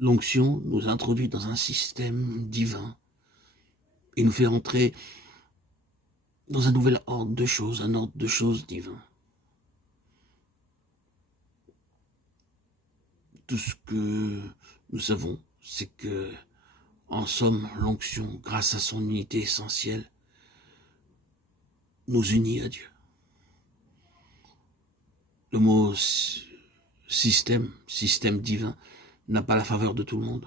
L'onction nous introduit dans un système divin et nous fait entrer dans un nouvel ordre de choses, un ordre de choses divin. Tout ce que nous savons, c'est que, en somme, l'onction, grâce à son unité essentielle, nous unit à Dieu. Le mot système divin, n'a pas la faveur de tout le monde,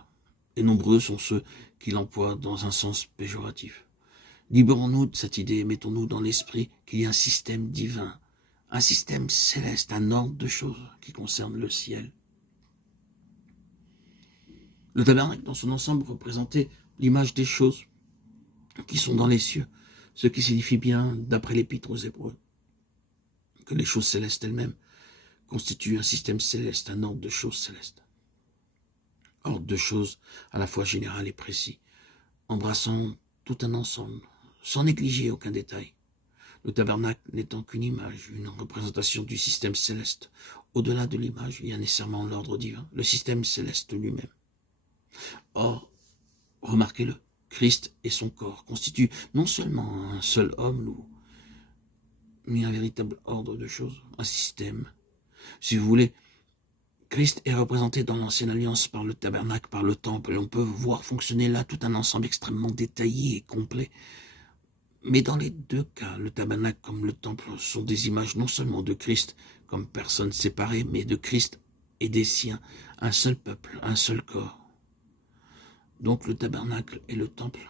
et nombreux sont ceux qui l'emploient dans un sens péjoratif. Libérons-nous de cette idée et mettons-nous dans l'esprit qu'il y a un système divin, un système céleste, un ordre de choses qui concerne le ciel. Le tabernacle dans son ensemble représentait l'image des choses qui sont dans les cieux, ce qui signifie bien, d'après l'Épître aux Hébreux, que les choses célestes elles-mêmes constituent un système céleste, un ordre de choses célestes. Ordre de choses à la fois général et précis, embrassant tout un ensemble, sans négliger aucun détail. Le tabernacle n'étant qu'une image, une représentation du système céleste. Au-delà de l'image, il y a nécessairement l'ordre divin, le système céleste lui-même. Or, remarquez-le, Christ et son corps constituent non seulement un seul homme, mais un véritable ordre de choses, un système. Si vous voulez, Christ est représenté dans l'ancienne alliance par le tabernacle, par le temple, et on peut voir fonctionner là tout un ensemble extrêmement détaillé et complet. Mais dans les deux cas, le tabernacle comme le temple sont des images non seulement de Christ comme personne séparée, mais de Christ et des siens, un seul peuple, un seul corps. Donc le tabernacle et le temple,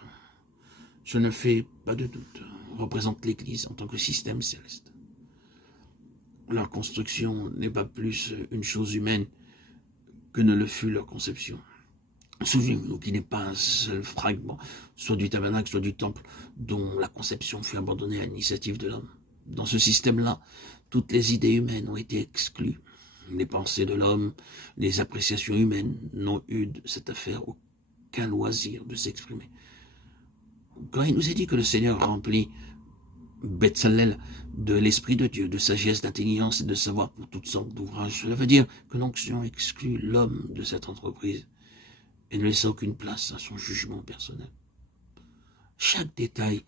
je ne fais pas de doute, représentent l'Église en tant que système céleste. Leur construction n'est pas plus une chose humaine que ne le fut leur conception. Souvenez-vous qu'il n'est pas un seul fragment, soit du tabernacle, soit du temple, dont la conception fut abandonnée à l'initiative de l'homme. Dans ce système-là, toutes les idées humaines ont été exclues. Les pensées de l'homme, les appréciations humaines n'ont eu de cette affaire aucun loisir de s'exprimer. Quand il nous est dit que le Seigneur remplit Betzalel de l'Esprit de Dieu, de sagesse, d'intelligence et de savoir pour toutes sortes d'ouvrages, cela veut dire que l'onction exclut l'homme de cette entreprise et ne laisse aucune place à son jugement personnel. Chaque détail,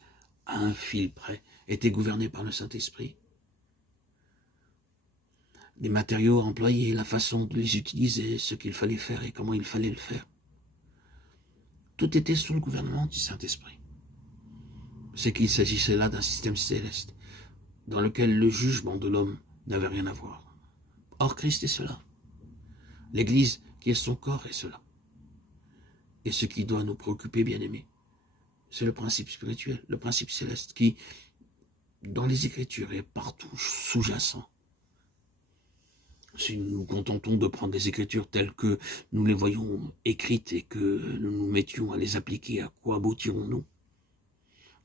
à un fil près, était gouverné par le Saint-Esprit. Les matériaux employés, la façon de les utiliser, ce qu'il fallait faire et comment il fallait le faire. Tout était sous le gouvernement du Saint-Esprit. C'est qu'il s'agissait là d'un système céleste, dans lequel le jugement de l'homme n'avait rien à voir. Or, Christ est cela. L'Église, qui est son corps, est cela. Et ce qui doit nous préoccuper, bien-aimés, c'est le principe spirituel, le principe céleste, qui, dans les Écritures, est partout sous-jacent. Si nous nous contentons de prendre les Écritures telles que nous les voyons écrites et que nous nous mettions à les appliquer, à quoi aboutirons-nous?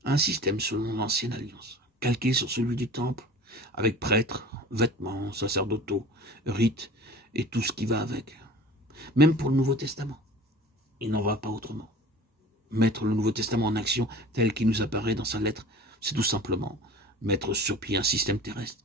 Un système selon l'ancienne alliance, calqué sur celui du temple, avec prêtres, vêtements, sacerdotaux, rites et tout ce qui va avec. Même pour le Nouveau Testament, il n'en va pas autrement. Mettre le Nouveau Testament en action tel qu'il nous apparaît dans sa lettre, c'est tout simplement mettre sur pied un système terrestre